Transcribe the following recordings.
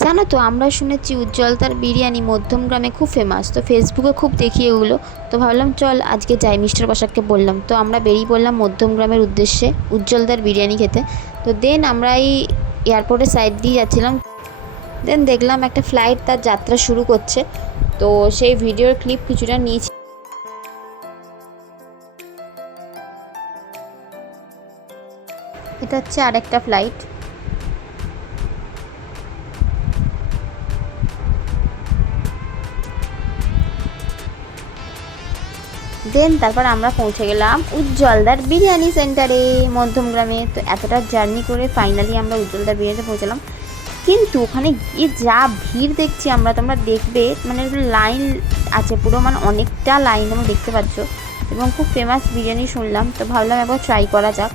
জানো তো, আমরা শুনেছি উজ্জ্বলতার বিরিয়ানি মধ্যমগ্রামে খুব ফেমাস, তো ফেসবুকে খুব দেখি এগুলো। তো ভাবলাম চল আজকে যাই, মিস্টার বসাককে বললাম, তো আমরা বেরিয়ে পড়লাম মধ্যমগ্রামের উদ্দেশ্যে উজ্জ্বলতার বিরিয়ানি খেতে। তো দেন আমরা এই এয়ারপোর্টের সাইড দিয়ে যাচ্ছিলাম। দেন দেখলাম একটা ফ্লাইট তার যাত্রা শুরু করছে, তো সেই ভিডিওর ক্লিপ কিছুটা নিয়েছি। এটা হচ্ছে আরেকটা ফ্লাইট। দেন তারপর আমরা পৌঁছে গেলাম উজ্জ্বলদার বিরিয়ানি সেন্টারে মধ্যমগ্রামে। তো এতটা জার্নি করে ফাইনালি আমরা উজ্জ্বলদার বিরিয়ানিতে পৌঁছালাম। কিন্তু ওখানে গিয়ে যা ভিড় দেখছি আমরা, তোমরা দেখবে মানে লাইন আছে পুরো, মানে অনেকটা লাইন তোমরা দেখতে পাচ্ছ। এবং খুব ফেমাস বিরিয়ানি শুনলাম, তো ভাবলাম একবার ট্রাই করা যাক।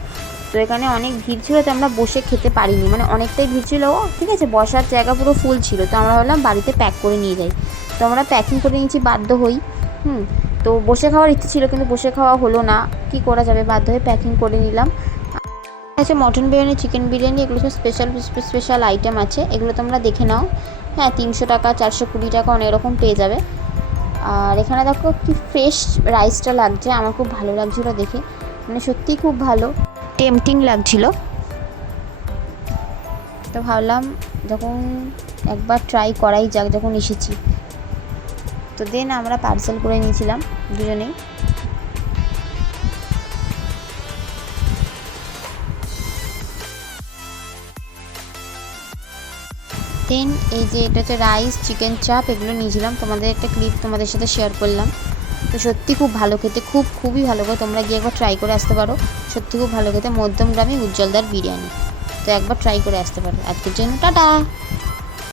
তো এখানে অনেক ভিড় ছিল, তো আমরা বসে খেতে পারিনি, মানে অনেকটাই ভিড় ছিল। ঠিক আছে, বসার জায়গা পুরো ফুল ছিল, তো আমরা ভাবলাম বাড়িতে প্যাক করে নিয়ে যাই। তো আমরা প্যাকিং করে নিয়েছি, বাধ্য হই। তো বসে খাওয়ার ইচ্ছে ছিল, কিন্তু বসে খাওয়া হলো না, কি করা যাবে, বাধ্য হয়ে প্যাকিং করে নিলাম। আছে মটন বিরিয়ানি, চিকেন বিরিয়ানি, এগুলো সব স্পেশাল স্পেশাল আইটেম আছে, এগুলো তোমরা দেখে নাও। হ্যাঁ, 300 টাকা, 420 টাকা, অনেক রকম পেয়ে যাবে। আর এখানে দেখো কি ফ্রেশ রাইসটা লাগছে, আমার খুব ভালো লাগছিলো দেখে, মানে সত্যিই খুব ভালো টেম্পটিং লাগছিল। তো ভাবলাম যখন একবার ট্রাই করাই যাক যখন এসেছি। তো দেন আমরা পার্সেল করে নিয়েছিলাম দুজনেই। দেন এই যে এটা হচ্ছে রাইস, চিকেন চাপ, এগুলো নিয়েছিলাম, তোমাদের একটা ক্লিপ তোমাদের সাথে শেয়ার করলাম। তো সত্যি খুব ভালো খেতে, খুবই ভালো করে, তোমরা গিয়ে একবার ট্রাই করে আসতে পারো। সত্যি খুব ভালো খেতে মধ্যমগ্রামে উজ্জ্বলদার বিরিয়ানি। তো একবার ট্রাই করে আসতে পারো। আজকের জন্য টাটা।